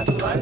survive.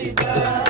Krishna.